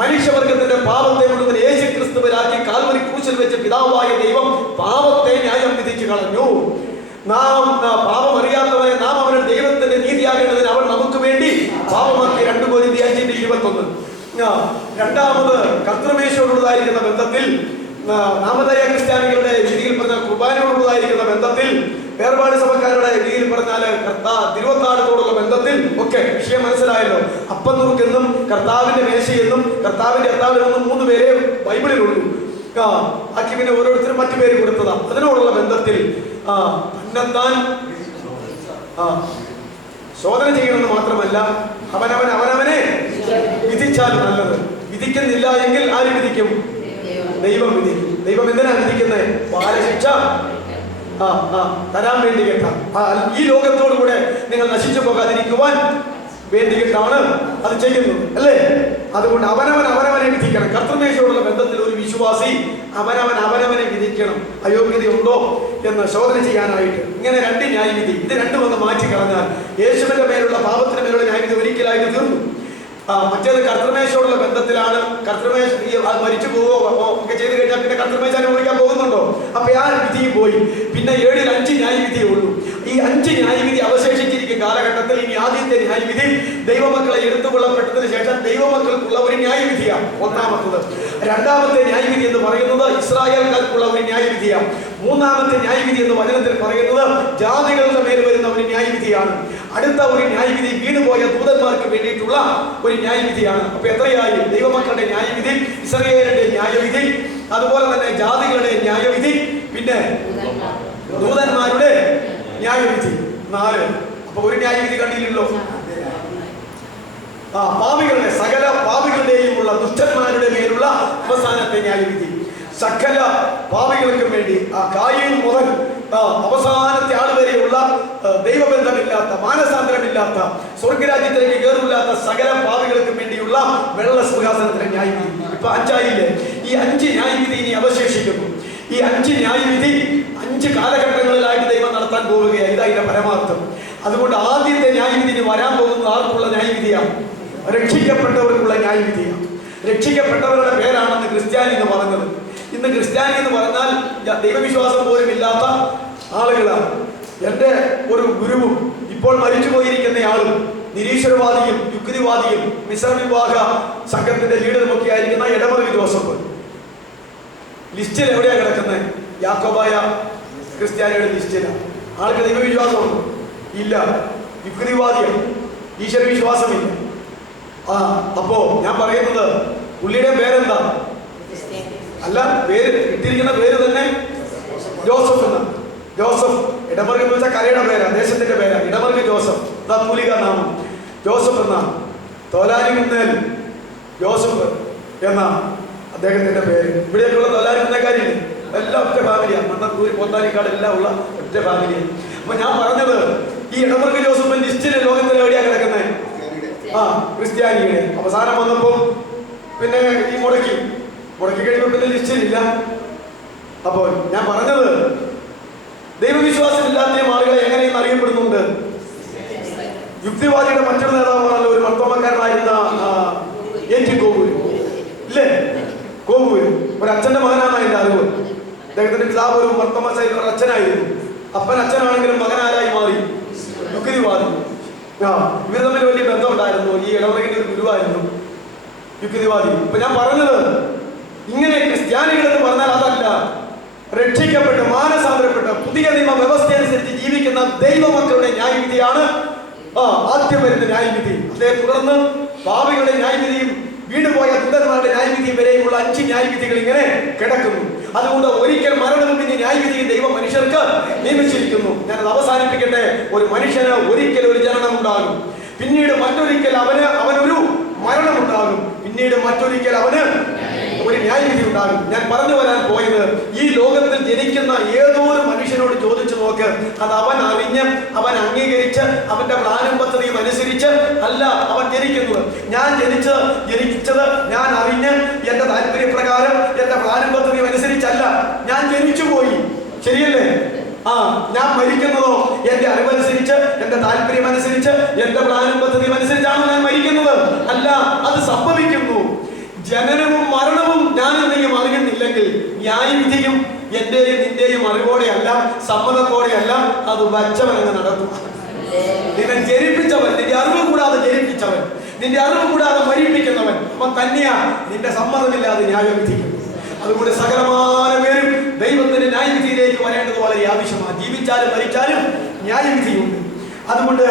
മനുഷ്യവർഗത്തിന്റെ പാപത്തെ മുഴുവൻ യേശു ക്രിസ്തുവിലാക്കി കാൽവരി ക്രൂശിൽ വെച്ച് പിതാവായ ദൈവം പാപത്തെ ന്യായം വിധിച്ചു കളഞ്ഞു. നാം പാപം അറിയാത്തവരെ നാം അവരുടെ ദൈവത്തിന്റെ നീതിയാകേണ്ടതിന് അവൻ നമുക്ക് വേണ്ടി പാപമാക്കി. 2 കൊരിന്ത്യർ 5:21. രണ്ടാമത് കർത്തൃമേശയോടുള്ളതായിരിക്കുന്ന ബന്ധത്തിൽ, നാമധേയ ക്രിസ്ത്യാനികളുടെ രീതിയിൽ പറഞ്ഞാൽ കുർബാനയോടുള്ളതായിരിക്കുന്ന ബന്ധത്തിൽ, വേർപാട് സഭക്കാരുടെ രീതിയിൽ പറഞ്ഞാൽ തിരുവത്താഴത്തോടുള്ള ബന്ധത്തിൽ ഒക്കെ വിഷയം മനസ്സിലായല്ലോ. അപ്പം നുറുക്കെന്നും കർത്താവിന്റെ മേശയെന്നും കർത്താവിന്റെ അത്താഴമെന്നും 3 പേരെ ബൈബിളിലുള്ളൂ. ബാക്കി പിന്നെ ഓരോരുത്തരും മറ്റു പേര് കൊടുത്തതാ. അതിനോടുള്ള ബന്ധത്തിൽ തന്നെത്താൻ ശോധന ചെയ്യണമെന്ന് മാത്രമല്ല, അവനവനെ വിധിച്ചാൽ നല്ലത്. വിധിക്കുന്നില്ല എങ്കിൽ ആര് വിധിക്കും? ദൈവം വിധിക്കും. ദൈവം എന്തിനാ വിധിക്കുന്നത്? ബാലശിക്ഷ തരാൻ വേണ്ടി കേട്ട, ഈ ലോകത്തോടുകൂടെ നിങ്ങൾ നശിച്ചു പോകാതിരിക്കുവാൻ വേണ്ടിയിട്ടാണ് അത് ചെയ്യുന്നത്, അല്ലേ? അതുകൊണ്ട് അവനവനെ വിധിക്കണം. കർത്തൃമേശയോടുള്ള ബന്ധത്തിൽ ഒരു വിശ്വാസി അവനവനെ വിധിക്കണം. അയോഗ്യതയുണ്ടോ എന്ന് ശോധന ചെയ്യാനായിട്ട്. ഇങ്ങനെ 2 ന്യായവിധി, ഇത് രണ്ടും ഒന്ന് മാറ്റി കളഞ്ഞാൽ യേശുവിന്റെ മേലുള്ള പാപത്തിന് മേലുള്ള ന്യായവിധി ഒരിക്കലായിട്ട് തീർന്നു. മറ്റേത് കർത്തൃമേശയോടുള്ള ബന്ധത്തിലാണ്. കർത്തൃമേശ മരിച്ചു പോവുകയോ ഒക്കെ ചെയ്ത് കഴിഞ്ഞാൽ പിന്നെ കർത്തൃമേശ അനുഭവിക്കാൻ പോകുന്നുണ്ടോ? അപ്പൊ ആ വിധിയും പോയി. പിന്നെ 7 5 ന്യായവിധിയേ ഉള്ളൂ. ഈ 5 ന്യായവിധി അവശേഷിച്ചിരിക്കും കാലഘട്ടത്തിൽ. ഇനി ആദ്യത്തെ ന്യായവിധി ദൈവമക്കളെ എടുത്തുകൊള്ളപ്പെട്ടതിന് ശേഷം ദൈവമക്കൾക്കുള്ള ഒരു ന്യായവിധിയാണ് ഒന്നാമത്തത്. രണ്ടാമത്തെ ന്യായവിധി എന്ന് പറയുന്നത് ഇസ്രായേൽക്കാർക്കുള്ള ഒരു ന്യായവിധിയാണ്. മൂന്നാമത്തെ ന്യായവിധി എന്ന് വചനത്തിൽ പറയുന്നത് ജാതികളുടെ മേൽ വരുന്ന ഒരു ന്യായവിധിയാണ്. അടുത്ത ഒരു ന്യായവിധി വീണുപോയ ദൂതന്മാർക്ക് വേണ്ടിയിട്ടുള്ള ഒരു ന്യായവിധിയാണ്. അപ്പൊ എത്രയായി? ദൈവമക്കളുടെ ന്യായവിധി, ഇസ്രായേലിന്റെ ന്യായവിധി, അതുപോലെ തന്നെ ജാതികളുടെ ന്യായവിധി, പിന്നെ ദൂതന്മാരുടെ ന്യായവിധി. 4. അപ്പൊ ഒരു ന്യായവിധി കണ്ടില്ലല്ലോ. പാപികളുടെ സകല പാപികളുടെയും ഉള്ള ദുഷ്ടന്മാരുടെ മേലുള്ള അവസാനത്തെ ന്യായവിധി. സകല പാപികൾക്കും വേണ്ടി കായീൻ മുതൽ അവസാനത്തെ ആൾ വരെയുള്ള ദൈവബന്ധമില്ലാത്ത, മാനസാന്തരമില്ലാത്ത, സ്വർഗരാജ്യത്തിലേക്ക് കയറില്ലാത്ത സകല പാപികൾക്കും വേണ്ടിയുള്ള വെള്ള സിംഹാസനത്തിലെ ന്യായവിധി. ഇപ്പൊ 5 ആയില്ലേ? ഈ 5 ന്യായവിധി ഇനി അവശേഷിക്കുന്നു. ഈ 5 ന്യായവിധി 5 കാലഘട്ടങ്ങളിലായിട്ട് ദൈവം നടത്താൻ പോവുകയാണ്. ഇതാ പരമാർത്ഥം. അതുകൊണ്ട് ആദ്യത്തെ ന്യായവിധി വരാൻ പോകുന്നത് ആർക്കുള്ള ന്യായവിധിയാണ്? രക്ഷിക്കപ്പെട്ടവർക്കുള്ള ന്യായവിധിയാണ്. രക്ഷിക്കപ്പെട്ടവരുടെ പേരാണെന്ന് ക്രിസ്ത്യാനി എന്ന് പറഞ്ഞത്. ഇന്ന് ക്രിസ്ത്യാനി എന്ന് പറഞ്ഞാൽ ദൈവവിശ്വാസം പോലും ഇല്ലാത്ത ആളുകളാണ്. എൻ്റെ ഒരു ഗുരുവും ഇപ്പോൾ മരിച്ചു പോയിരിക്കുന്നയാളും നിരീശ്വരവാദിയും യുക്തിവാദിയും മിശ്ര വിവാഹ സംഘത്തിന്റെ ലീഡറും ഒക്കെ ആയിരിക്കുന്ന എടമറി ജോസഫ് ലിസ്റ്റിൽ എവിടെയാണ് കിടക്കുന്നത്? യാക്കോബായ ക്രിസ്ത്യാനിയുടെ ലിസ്റ്റിലാണ്. ആൾക്ക് ദൈവവിശ്വാസമുണ്ട്? ഇല്ല. യുക്തിവാദിയാണ്, ഈശ്വരവിശ്വാസമില്ല. അപ്പോ ഞാൻ പറയുന്നത് പുള്ളിയുടെ പേരെന്താ? അല്ല, പേര് ഇട്ടിരിക്കുന്ന പേര് തന്നെ ജോസഫ് എന്നാണ്. ജോസഫ് ഇടമറുക എന്ന് വെച്ചാൽ കരയുടെ പേരാ, ദേശത്തിന്റെ പേരാ. ഇടമറുക ജോസഫ്, തൂലിക നാമം ജോസഫ് എന്നാണ്. തോലാരികുന്നേൽ ജോസഫ് എന്നാണ് അദ്ദേഹത്തിന്റെ പേര്. ഇവിടെയൊക്കെയുള്ള തോലാരികുന്നേക്കാരില്ലേ, എല്ലാം ഒറ്റ ഫാമിലിയാണ്. മണ്ണത്തൂരി, പോത്താനിക്കാട് എല്ലാം ഉള്ള ഒറ്റ ഫാമിലിയാണ്. അപ്പൊ ഞാൻ പറഞ്ഞത് ഈ ഇടമറുക ജോസഫ് ലിസ്റ്റിലെ ലോകത്തിൽ എവിടെയാ കിടക്കുന്നത്? ക്രിസ്ത്യാനിയുടെ. അവസാനം വന്നപ്പോ പിന്നെ ഈ മുടക്കി കഴിയുമ്പോൾ പിന്നെ ലിസ്റ്റിലില്ല. അപ്പോ ഞാൻ പറഞ്ഞത് ദൈവവിശ്വാസം ഇല്ലാത്ത ആളുകളെ എങ്ങനെയെന്ന് അറിയപ്പെടുന്നുണ്ട്. യുക്തിവാദിയുടെ മറ്റൊരു നേതാവാണല്ലോ ഒരു മർത്തോമക്കാരനായിരുന്ന എൻ.ടി. കോവൂര്, ഇല്ലേ? കോവൂര് ഒരു അച്ഛന്റെ മകനാണ് എന്റെ അറിവ്. അദ്ദേഹത്തിന്റെ പിതാവ് ഒരു മർത്തോമ ഒരു അച്ഛനായിരുന്നു. അപ്പൻ അച്ഛനാണെങ്കിലും മകനാരായി മാറി യുക്തിവാദി. ഇവർ തമ്മിൽ വലിയ ബന്ധമുണ്ടായിരുന്നു. ഈ ഇടവകയുടെ ഒരു ഗുരുവായിരുന്നു യുക്തിവാദി. ഇപ്പൊ ഞാൻ പറഞ്ഞത് ഇങ്ങനെ ക്രിസ്ത്യാനികൾ എന്ന് പറഞ്ഞാൽ അതല്ല. രക്ഷിക്കപ്പെട്ട് മാനസാന്തരപ്പെട്ട് പുതിയ നിയമ വ്യവസ്ഥ അനുസരിച്ച് ജീവിക്കുന്ന ദൈവമക്കളുടെ ന്യായവിധിയാണ് ആദ്യം വരുന്ന ന്യായവിധി. അതേ തുടർന്ന് പാപികളുടെ ന്യായവിധിയും വീണുപോയ ദൂതന്മാരുടെ ന്യായവിധിയും വരെയുള്ള 5 ന്യായവിധികൾ ഇങ്ങനെ കിടക്കുന്നു. അതുകൊണ്ട് ഒരിക്കൽ മരണവും പിന്നെ ന്യായവിധിയും ദൈവം മനുഷ്യർക്ക് നിയമിച്ചിരിക്കുന്നു. ഞാനത് അവസാനിപ്പിക്കട്ടെ. ഒരു മനുഷ്യന് ഒരിക്കൽ ഒരു ജനനം ഉണ്ടാകും, പിന്നീട് മറ്റൊരിക്കൽ അവനൊരു മരണമുണ്ടാകും, പിന്നീട് മറ്റൊരിക്കൽ അവന് ഒരു ന്യായവിധി ഉണ്ടാകും. ഞാൻ പറഞ്ഞു വരാൻ പോയത് ഈ ലോകത്തിൽ ജനിക്കുന്ന ഏതോ ഒരു മനുഷ്യനോട് ചോദിച്ചു നോക്ക്, അത് അവൻ അറിഞ്ഞ് അവൻ അംഗീകരിച്ച് അവന്റെ പ്ലാനും പദ്ധതിയും അനുസരിച്ച് അല്ല അവൻ ജനിക്കുന്നത്. ഞാൻ ജനിച്ചത് ഞാൻ അറിഞ്ഞ് എന്റെ താല്പര്യപ്രകാരം എന്റെ പ്ലാനും പദ്ധതിയും അനുസരിച്ചല്ല. ഞാൻ ജനിച്ചുപോയി, ശരിയല്ലേ? ഞാൻ മരിക്കുന്നതോ എന്റെ അറിവനുസരിച്ച് എന്റെ താല്പര്യം അനുസരിച്ച് എന്റെ പ്ലാനും പദ്ധതിയും അനുസരിച്ചാണ് ഞാൻ മരിക്കുന്നത്. അല്ല, അത് സംഭവിക്കുന്നു. ജനനവും മരണവും ഞാനും നീയും അറിയുന്നില്ലെങ്കിൽ ന്യായവിധിയും എന്റെയും നിന്റെയും അറിവോടെയല്ല, സമ്മതത്തോടെയല്ല, അത് വച്ചവനങ്ങ് നടത്തും. നിന്നെ ജനിപ്പിച്ചവൻ, നിന്റെ അറിവ് കൂടാതെ ജനിപ്പിച്ചവൻ, നിന്റെ അറിവ് കൂടാതെ മരിപ്പിക്കുന്നവൻ, അവൻ തന്നെയാ നിന്റെ സമ്മതമില്ലാതെ ന്യായം വിധിക്കും. അതുകൊണ്ട് സകലമായ പേരും ദൈവത്തിന്റെ ന്യായവിധിയിലേക്ക് വരേണ്ടത് വളരെ ആവശ്യമാണ്. ജീവിച്ചാലും മരിച്ചാലും ന്യായവിധിയുണ്ട്. അതുകൊണ്ട്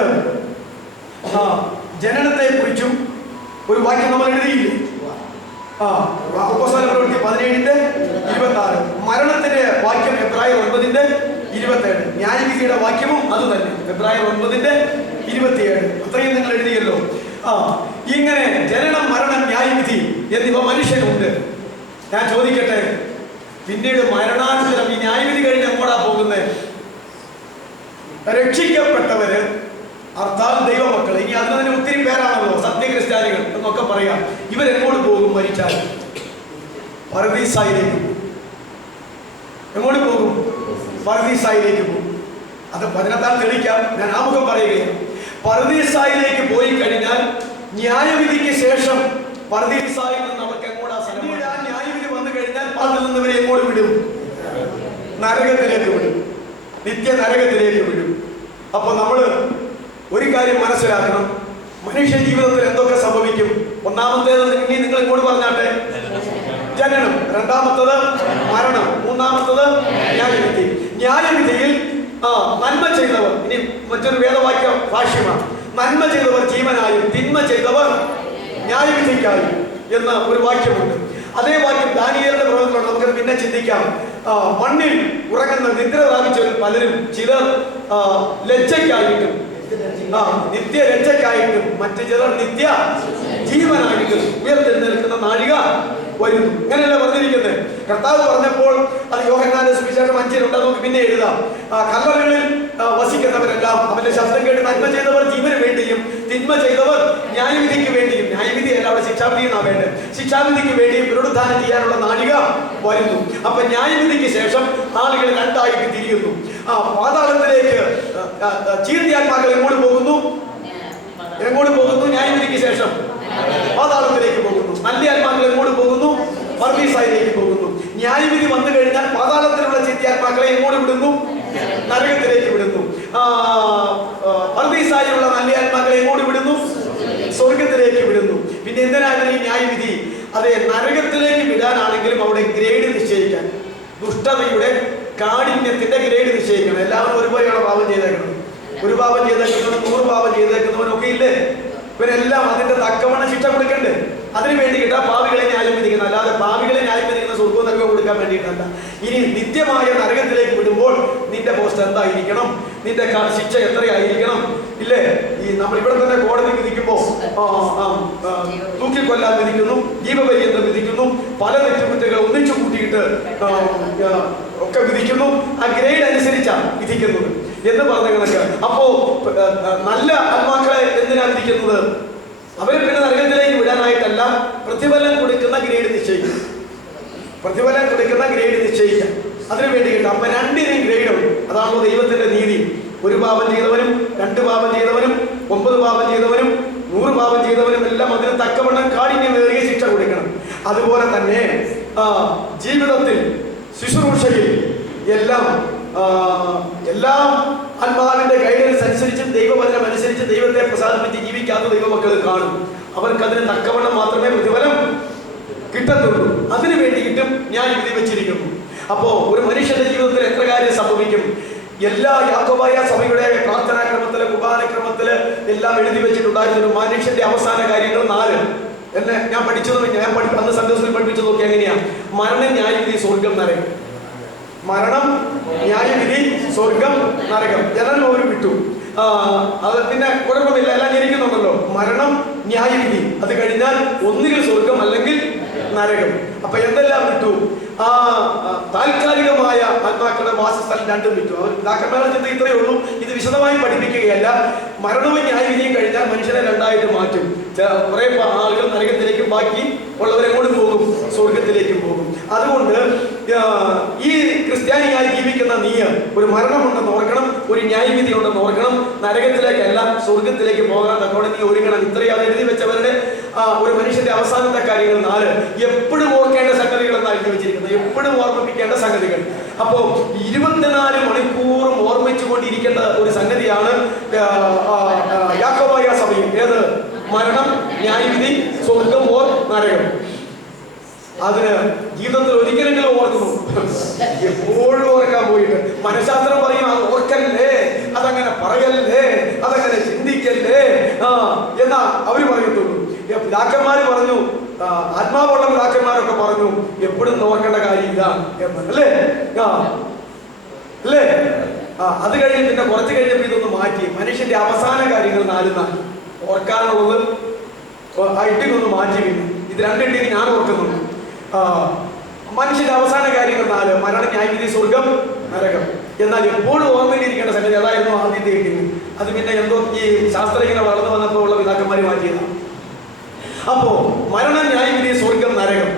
ജനനത്തെ കുറിച്ചും ഒരു വാക്യം നമ്മൾ എഴുതിയില്ലേ? അപ്പോസ്തല പ്രവൃത്തി 17:26. മരണത്തിന്റെ വാക്യം എബ്രായർ 9:27. ന്യായവിധിയുടെ വാക്യവും അത് തന്നെ, എബ്രായർ 9:27. അത്രയും നിങ്ങൾ എഴുതിയല്ലോ. ഇങ്ങനെ ജനനം, മരണം, ന്യായവിധി എന്നിവ മനുഷ്യനുണ്ട്. ഞാൻ ചോദിക്കട്ടെ, പിന്നീട് മരണാനന്തരം ഈ ന്യായവിധി കഴിഞ്ഞ് എങ്ങോട്ടാ പോകുന്നത്? രക്ഷിക്കപ്പെട്ടവര്, അർത്ഥാൽ ദൈവമക്കൾ. ഇനി അതിന് തന്നെ ഒത്തിരി പേരാണല്ലോ സത്യക്രിസ്ത്യാനികൾ എന്നൊക്കെ പറയാം. ഇവരെങ്ങോട്ട് പോകും? മരിച്ചാൽ പർദീസായിലേക്ക് പോകും. എങ്ങോട്ട് പോകും? പർദീസായിലേക്ക് പോകും. അത് പതിനെട്ടാൽ തെളിയിക്കാം. ഞാൻ ആമുഖം പറയുകയാണ്. പർദീസായിലേക്ക് പോയി കഴിഞ്ഞാൽ ന്യായവിധിക്ക് ശേഷം പർദീസായിൽ നിന്ന് അവർക്ക് എങ്ങോട്ടാ? ന്യായവിധി വന്നു കഴിഞ്ഞാൽ അതിൽ നിന്ന് ഇവരെ എങ്ങോട്ട് വിടും? നരകത്തിലേക്ക് വിടും, നിത്യ നരകത്തിലേക്ക് വിടും. അപ്പൊ നമ്മള് ഒരു കാര്യം മനസ്സിലാക്കണം, മനുഷ്യ ജീവിതത്തിൽ എന്തൊക്കെ സംഭവിക്കും? ഒന്നാമത്തേത് ഇനി നിങ്ങൾ ഇങ്ങോട്ട് പറഞ്ഞാട്ടെ, ജനനം. രണ്ടാമത്തത് മരണം. മൂന്നാമത്തത് ന്യായവിധി. ന്യായവിധിയിൽ നന്മ ചെയ്തവർ, ഇനി മറ്റൊരു വേദവാക്യ ഭാഷ്യമാണ്, നന്മ ചെയ്തവർ ജീവനായും തിന്മ ചെയ്തവർ ന്യായവിധിക്കായും എന്ന ഒരു വാക്യമുണ്ട്. അതേ വാക്യം ദാനിയേലിന്റെ പ്രവചനത്തിലുണ്ട്. നമുക്ക് പിന്നെ ചിന്തിക്കാം. മണ്ണിൽ ഉറങ്ങുന്ന നിദ്ര പ്രാപിച്ചവർ പലരും, ചിലർ ലജ്ജയ്ക്കായിട്ടും നിത്യ രക്ഷയ്ക്കായിട്ടും മറ്റു ചിലർ നിത്യ ജീവനായിട്ടും ഉയർത്തെഴുന്നേൽക്കുന്ന നാഴിക വരുന്നു. ഇങ്ങനെയല്ല പറഞ്ഞിരിക്കുന്നത്. കർത്താവ് പറഞ്ഞപ്പോൾ അത് യോഹന്നാന്റെ സുവിശേഷം 5-ലുണ്ട്. നമുക്ക് പിന്നെ എഴുതാം. കല്ലറകളിൽ വസിക്കുന്നവരെല്ലാം അവന്റെ ശബ്ദം കേട്ട് നന്മ ചെയ്തവർ ജീവന് വേണ്ടിയും തിന്മ ചെയ്തവർ ന്യായവിധിക്ക് വേണ്ടിയും, ന്യായവിധി അല്ല അവിടെ ശിക്ഷാവിധി എന്നാ വേണ്ടത്, ശിക്ഷാവിധിക്ക് വേണ്ടിയും പുനരുദ്ധാനം ചെയ്യാനുള്ള നാഴിക വരുന്നു. അപ്പൊ ന്യായവിധിക്ക് ശേഷം ആളുകൾ രണ്ടായിട്ട് തിരിയുന്നു. പാതാളത്തിലേക്ക് ചീർത്തിയാത്മാക്കൾ എങ്ങോട്ട് പോകുന്നു? എങ്ങോട്ട് പോകുന്നു? ന്യായവിധിക്ക് ശേഷം പാതാളത്തിലേക്ക് പോകുന്നു. നല്ല ആത്മാക്കൾ എങ്ങോട്ട് പോകുന്നു? പർദീസായിലേക്ക് പോകുന്നു. ന്യായവിധി വന്നു കഴിഞ്ഞാൽ പാതാളത്തിലുള്ള ചീർത്തിയാത്മാക്കളെ എങ്ങോട്ട് വിടുന്നു? നരകത്തിലേക്ക് വിടുന്നു. പർദീസായിലുള്ള നല്ല ആത്മാക്കളെ എങ്ങോട്ട് വിടുന്നു? സ്വർഗത്തിലേക്ക് വിടുന്നു. പിന്നെ എന്തിനാണ് ഈ ന്യായവിധി? അതെ, നരകത്തിലേക്ക് വിടാനാണെങ്കിലും അവിടെ ഗ്രേഡ് നിശ്ചയിക്കാൻ, ദുഷ്ടതയുടെ കാഠിന്യത്തിന്റെ ഗ്രേഡ് നിശ്ചയിക്കണം. എല്ലാവരും ഒരുപോലെയാണ് പാപം ചെയ്തേക്കണം. ഒരു പാപം ചെയ്തേക്കുന്നവനും 100 പാപം ചെയ്തേക്കുന്നവനും ഒക്കെ ഇല്ലേ? ഇവരെല്ലാം അതിന്റെ തക്കവണ്ണം ശിക്ഷ കൊടുക്കണ്ടേ? അതിനു വേണ്ടി കിട്ടാൻ പാപികളെ ന്യായം വിധിക്കണം. അല്ലാതെ പാപികളെ ന്യായം വിധിക്കുന്ന സ്വർഗവും നരകവും കൊടുക്കാൻ വേണ്ടിയിട്ടല്ല. ഇനി നിത്യമായ നരകത്തിലേക്ക് വിടുമ്പോൾ നിന്റെ പോസ്റ്റ് എന്തായിരിക്കണം? നിന്റെ ശിക്ഷ എത്രയായിരിക്കണം? ഇല്ലേ? ഈ നമ്മൾ ഇവിടെ തന്നെ കോടതി വിധിക്കുമ്പോ തൂക്കിക്കൊല്ലാൻ വിധിക്കുന്നു, ജീവപര്യന്തം വിധിക്കുന്നു, പല തെറ്റുകുറ്റങ്ങൾ ഒന്നിച്ചു കൂട്ടിയിട്ട് ഒക്കെ വിധിക്കുന്നു. ആ ഗ്രേഡ് അനുസരിച്ചാണ് വിധിക്കുന്നത് എന്ന് പറഞ്ഞ കണക്ക്. അപ്പോ നല്ല ആത്മാക്കളെ എന്തിനാ വിധിക്കുന്നത്? അവരെ പിന്നെ നരകത്തിലേക്ക് വിടാനായിട്ടല്ല, പ്രതിഫലം കൊടുക്കുന്ന ഗ്രേഡ് നിശ്ചയിക്കും. പ്രതിഫലം കൊടുക്കുന്ന ഗ്രേഡ് നിശ്ചയിക്കാം. അതിനു വേണ്ടി കിട്ടും. അപ്പൊ രണ്ടിനും ഗ്രേഡ് ഉണ്ട്. അതാണല്ലോ ദൈവത്തിന്റെ നീതി. 1 പാപം ചെയ്തവനും 2 പാപം ചെയ്തവനും 9 പാപം ചെയ്തവനും 100 പാപം ചെയ്തവനും എല്ലാം അതിന് തക്കവണ്ണം കാഠിന്യമേറിയ ശിക്ഷ കൊടുക്കണം. അതുപോലെ തന്നെ ജീവിതത്തിൽ, ശുശ്രൂഷയിൽ എല്ലാം ആത്മാവിന്റെ ഗൈഡൻസ് അനുസരിച്ച്, ദൈവവചനം അനുസരിച്ച് ദൈവത്തെ പ്രസാദിപ്പിച്ച് ജീവിക്കാത്ത ദൈവമക്കൾ കാണും. അവർക്ക് അതിന് തക്കവണ്ണം മാത്രമേ പ്രതിഫലം കിട്ടത്തുള്ളൂ. അതിനു വേണ്ടി കിട്ടും ഞാൻ എഴുതി വെച്ചിരിക്കുന്നു. അപ്പോ ഒരു മനുഷ്യന്റെ ജീവിതത്തിൽ എത്ര കാര്യം സംഭവിക്കും? എല്ലാ യാക്കോബായ സഭയുടെ പ്രാർത്ഥനാക്രമത്തില്, കുർബാനക്രമത്തില് എല്ലാം എഴുതി വെച്ചിട്ടുണ്ടായിരുന്നു. മനുഷ്യന്റെ അവസാന കാര്യങ്ങൾ 4 എന്നെ ഞാൻ പഠിച്ചത്, അന്ന് സന്ദേശത്തിൽ പഠിപ്പിച്ചു നോക്കി. എങ്ങനെയാ? മരണം, ന്യായവിധി, സ്വർഗം, നരകം. മരണം, ന്യായവിധി, സ്വർഗം, നരകം. ജനനം ഒരു വിട്ടു. അത് പിന്നെ കുഴപ്പമില്ല, എല്ലാം ജനിക്കുന്നുണ്ടല്ലോ. മരണം, ന്യായവിധി, അത് കഴിഞ്ഞാൽ ഒന്നുകിൽ സ്വർഗം അല്ലെങ്കിൽ നരകം. അപ്പൊ എന്തെല്ലാം വിട്ടു? താൽക്കാലികമായ ആത്മാക്കളുടെ വാസസ്ഥലം 2 വിട്ടു. അവർ പിതാക്കന്മാരുടെ ചിന്ത ഇത്രയേ ഉള്ളൂ. ഇത് വിശദമായി പഠിപ്പിക്കുകയല്ല. മരണവും ന്യായവിധിയും കഴിഞ്ഞാൽ മനുഷ്യനെ 2ആയിട്ട് മാറ്റും. കുറെ ആളുകൾ നരകത്തിലേക്കും ബാക്കി ഉള്ളവരെങ്ങോട്ട് പോകും? സ്വർഗത്തിലേക്കും പോകും. അതുകൊണ്ട് ഈ ക്രിസ്ത്യാനിയായി ജീവിക്കുന്ന നീ ഒരു മരണമുണ്ടെന്ന് ഓർക്കണം, ഒരു ന്യായവിധി ഉണ്ടെന്ന് ഓർക്കണം. നരകത്തിലേക്കല്ല സ്വർഗത്തിലേക്ക് പോകാൻ തക്കോടെ നീ ഒരുങ്ങണം. ഇത്രയും എഴുതി വെച്ചവരുടെ ഒരു മനുഷ്യന്റെ അവസാനത്തെ കാര്യങ്ങൾ 4 എപ്പോഴും ഓർക്കേണ്ട സംഗതികൾ എന്നാണ് എഴുതി വെച്ചിരിക്കുന്നത്, എപ്പോഴും ഓർമ്മിപ്പിക്കേണ്ട സംഗതികൾ. അപ്പോ 24 മണിക്കൂറും ഓർമ്മിച്ചു കൊണ്ടിരിക്കേണ്ട ഒരു സംഗതിയാണ് യാക്കോബായ സഭയിൽ. ഏത്? മരണം, ന്യായവിധി, സ്വർഗം, നരകം. അതിന് ജീവിതത്തിൽ ഒരിക്കലെങ്കിലും ഓർക്കുന്നു, എപ്പോഴും ഓർക്കാൻ പോയിട്ട്. മനഃശാസ്ത്രം പറയും അത് ഓർക്കല്ലേ, അതങ്ങനെ പറയല്ലേ, അതങ്ങനെ ചിന്തിക്കല്ലേ എന്നാ അവര് പറയത്തുള്ളൂ. പിതാക്കന്മാര് പറഞ്ഞു, ആത്മാവുള്ള പിതാക്കന്മാരൊക്കെ പറഞ്ഞു എപ്പോഴും ഓർക്കേണ്ട കാര്യം ഇതാണ് എന്ന്, അല്ലേ? അല്ലേ? അത് കഴിഞ്ഞ് പിന്നെ കുറച്ച് കഴിഞ്ഞപ്പോ ഇതൊന്ന് മാറ്റി. മനുഷ്യന്റെ അവസാന കാര്യങ്ങൾ 4 ഓർക്കാനുള്ളത് ഇട്ടിനൊന്ന് മാറ്റി. പിന്നെ ഇത് 2 ഇട്ടിന് ഞാൻ ഓർക്കുന്നുണ്ട്. മനുഷ്യന്റെ അവസാന കാര്യങ്ങൾ 4: മരണം, ന്യായവിധി, സ്വർഗം, നരകം. എന്നാൽ എപ്പോഴും ഓർമ്മയിലിരിക്കേണ്ട സംഗതി അതായിരുന്നു ആദ്യത്തെ ഇട്ടിന്. അത് പിന്നെ എന്തോ ഈ ശാസ്ത്രം ഇങ്ങനെ വളർന്നു വന്നപ്പോൾ ഉള്ള പിതാക്കന്മാര് മാറ്റിയതാണ്. അപ്പോ മരണം, ന്യായവിധി, സ്വർഗം, നരകം,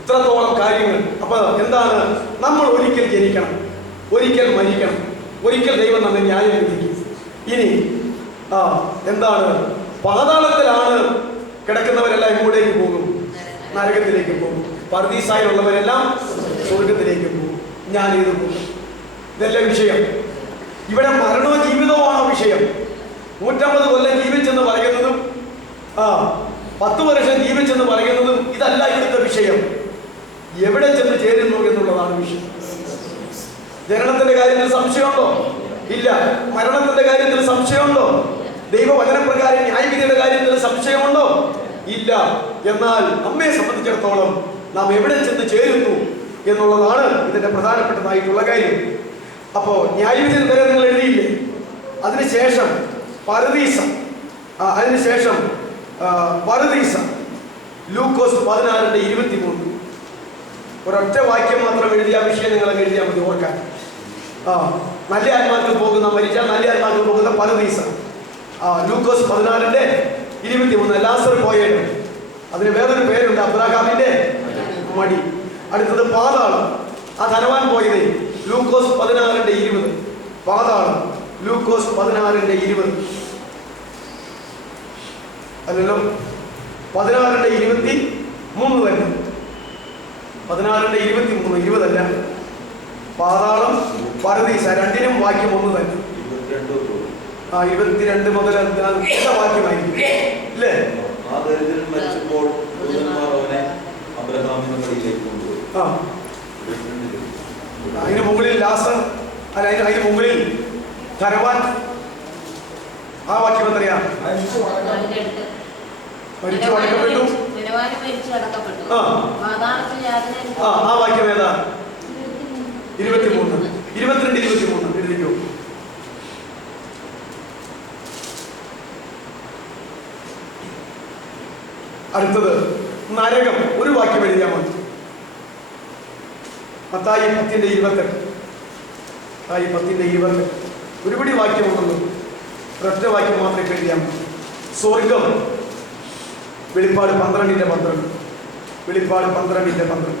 ഇത്രത്തോളം കാര്യങ്ങൾ. അപ്പൊ എന്താണ്? നമ്മൾ ഒരിക്കൽ ജനിക്കണം, ഒരിക്കൽ മരിക്കണം, ഒരിക്കൽ ദൈവം നമ്മെ ന്യായം വിധിക്കും. ഇനി എന്താണ്? പാതാളത്തിലാണ് കിടക്കുന്നവരെല്ലാം ഇങ്ങോട്ടേക്ക് പോകും, നരകത്തിലേക്ക് പോകും. പർദീസായിലുള്ളവരെല്ലാം സ്വർഗത്തിലേക്ക് പോകും. ഞാൻ ഇത് പോകും. ഇതല്ല വിഷയം. ഇവിടെ മരണവും ജീവിതവുമാണോ വിഷയം? 150 കൊല്ലം ജീവിച്ചെന്ന് പറയുന്നതും 10 വർഷം ജീവിച്ചെന്ന് പറയുന്നതും ഇതല്ല ഇവിടുത്തെ വിഷയം. എവിടെ ചെന്ന് ചേരുന്നു എന്നുള്ളതാണ് വിഷയം. ജനനത്തിന്റെ കാര്യത്തിൽ സംശയമുണ്ടോ? ഇല്ല. മരണത്തിന്റെ കാര്യത്തിൽ സംശയമുണ്ടോ? ദൈവവചനപ്രകാരം ന്യായവിധിയുടെ കാര്യത്തിൽ സംശയമുണ്ടോ? ഇല്ല. എന്നാൽ നമ്മെ സംബന്ധിച്ചിടത്തോളം നാം എവിടെ ചെന്ന് ചേരുന്നു എന്നുള്ളതാണ് ഇതിന്റെ പ്രധാനപ്പെട്ടതായിട്ടുള്ള കാര്യം. അപ്പോ ന്യായവിധി വരെ നിങ്ങൾ എഴുതിയില്ലേ? അതിനുശേഷം പരദീസ, അതിനുശേഷം പരദീസ. ലൂക്കോസ് 16:23 ഒരൊറ്റ വാക്യം മാത്രം എഴുതിയ വിഷയം നിങ്ങൾ എഴുതിയാൽ മതി ഓർക്കാൻ. നല്ല ആത്മാക്കൾ പോകുന്ന, മരിച്ചാൽ നല്ല ആത്മാക്കൾ പോകുന്ന പരദീസ. ലൂക്കോസ് 16:23 ലാസർ പോയത്. അതിന് വേറൊരു പേരുണ്ട്, അബ്രഹാമിന്റെ മടി. അടുത്തത് പാതാളം. ആ ധനവാൻ പോയത് ലൂക്കോസ് 16:20. പാതാളം ലൂക്കോസ് 16:20 അല്ലല്ലോ, 16:23 തന്നെ. 16:23 20 അല്ല. പാതാളം, പരദീസ രണ്ടിനും വാക്യം ഒന്ന് തന്നെ. 22 മുതൽ വാക്യമായിരിക്കും അല്ലേ? അതിന് മുകളിൽ ലാസർ, അല്ല അതിന് മുകളിൽ ധനവാൻ. ആ വാക്യം എത്രയാ? മരിച്ചു അടക്കപ്പെട്ടു. ആ വാക്യം ഏതാ? 23, 22, 23 എഴുതിക്കോ. അടുത്തത് നരകം. ഒരു വാക്യം എഴുതിയാൽ മതി. മത്തായി 10:28. മത്തായി 10:28 ഒരുപടി വാക്യമുണ്ടല്ലോ, ഒരൊറ്റ വാക്യം മാത്രമേ എഴുതിയാൽ മതി. സ്വർഗം വെളിപ്പാട് 12:12. വെളിപ്പാട് 12:12.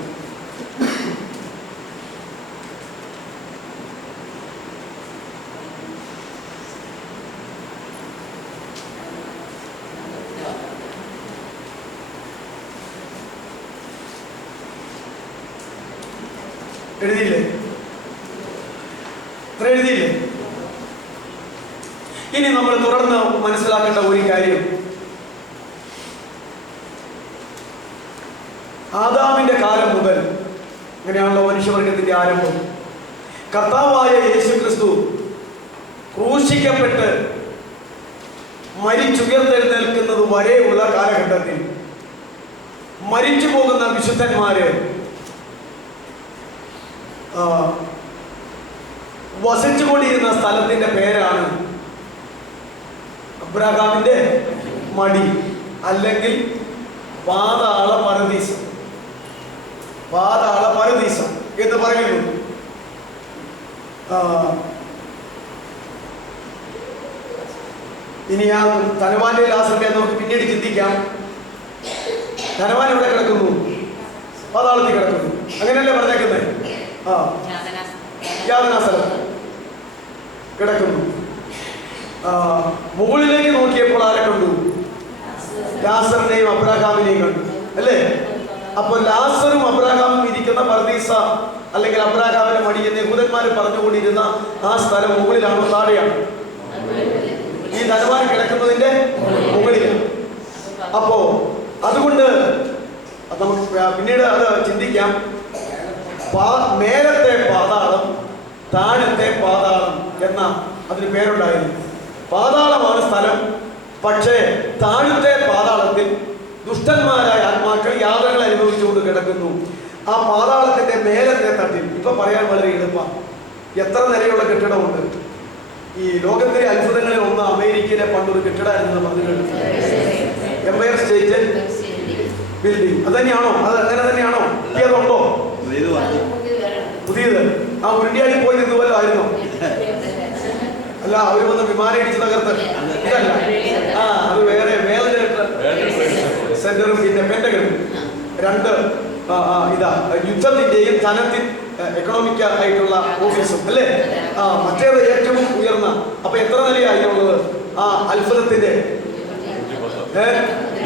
എഴുതിയില്ലേ? ഇത്ര എഴുതിയില്ലേ? ഇനി നമ്മൾ തുടർന്ന് മനസ്സിലാക്കേണ്ട ഒരു കാര്യം, ആദാമിന്റെ കാലം മുതൽ അങ്ങനെയാണല്ലോ മനുഷ്യവർഗത്തിന്റെ ആരംഭം. കർത്താവായ യേശുക്രിസ്തു ക്രൂശിക്കപ്പെട്ട് മരിച്ചുയർത്തെഴുന്നേൽക്കുന്നത് വരെയുള്ള കാലഘട്ടത്തിൽ മരിച്ചു പോകുന്ന വിശുദ്ധന്മാര് വസിച്ചുകൊണ്ടിരുന്ന സ്ഥലത്തിന്റെ പേരാണ് അബ്രഹാമിന്റെ മടി, അല്ലെങ്കിൽ പാതാള പരദീസ. പാതാള പരദീസ എന്ന് പറയുന്നു. ഇനി ആ ധനവാന്റെ ലാസറിനെ നമുക്ക് പിന്നീട് ചിന്തിക്കാം. ധനവാൻ എവിടെ കിടക്കുന്നു? പാതാളത്തിൽ കിടക്കുന്നു. അങ്ങനെയല്ലേ പറഞ്ഞേക്കുന്നത്? യാതനാസ്ഥലം കിടക്കുന്നു. മുകളിലേക്ക് നോക്കിയപ്പോൾ ആരെ കണ്ടു? ലാസറിനെയും അബ്രാഹാമിനെയും കണ്ടു, അല്ലേ? അപ്പോൾ ലാസറും അബ്രാഹാമും ഇരിക്കുന്ന പർദീസ അല്ലെങ്കിൽ അബ്രാഹാമിന്റെ മടി എന്ന് യഹൂദന്മാർ പറഞ്ഞുകൊണ്ടിരുന്ന ആ സ്ഥലം മുകളിലാണോ താഴെയാണ്? ഈ ധനവാൻ കിടക്കുന്നതിന്റെ മുകളിലാണ്. അപ്പോ അതുകൊണ്ട് നമുക്ക് പിന്നീട് അത് ചിന്തിക്കാം. മേലത്തെ പാതാളം, താഴത്തെ പാതാളം എന്ന അതിന് പേരുണ്ടായിരുന്നു. പാതാളമാണ് സ്ഥലം, പക്ഷേ താഴത്തെ പാതാളത്തിൽ ദുഷ്ടന്മാരായ ആത്മാക്കൾ യാതനകൾ അനുഭവിച്ചുകൊണ്ട് കിടക്കുന്നു. ആ പാതാളത്തിന്റെ മേലത്തെ തട്ടിൽ ഇപ്പൊ പറയാൻ വളരെ എളുപ്പം. എത്ര നിലയുള്ള കെട്ടിടമുണ്ട്? ഈ ലോകത്തിലെ അത്ഭുതങ്ങളിൽ ഒന്ന് അമേരിക്കയിലെ പണ്ടൊരു കെട്ടിടമായിരുന്നു പറഞ്ഞു കേട്ടു. Empire State Building. അത് തന്നെയാണോ? അത് അങ്ങനെ തന്നെയാണോ? അതുണ്ടോ പുതിയത്? ആ ഉരുണ്ടിയാടി പോയി നിന്ന് വല്ലതും ആയിരുന്നോ? അല്ല, അവര് വന്ന് വിമാനം ഇടിച്ച് തകർത്ത് ഇതല്ല. അത് വേറെ സെന്ററും പിന്നെ പെന്റഗണും രണ്ട് ഇതാ യുദ്ധത്തിന്റെയും ധനത്തിൽ എക്കണോമിക് ആയിട്ടുള്ള ഓഫീസും, അല്ലേ? മറ്റേത് ഏറ്റവും ഉയർന്ന. അപ്പൊ എത്ര നിലയായിട്ടുള്ളത്? ആ അത്ഭുതത്തിന്റെ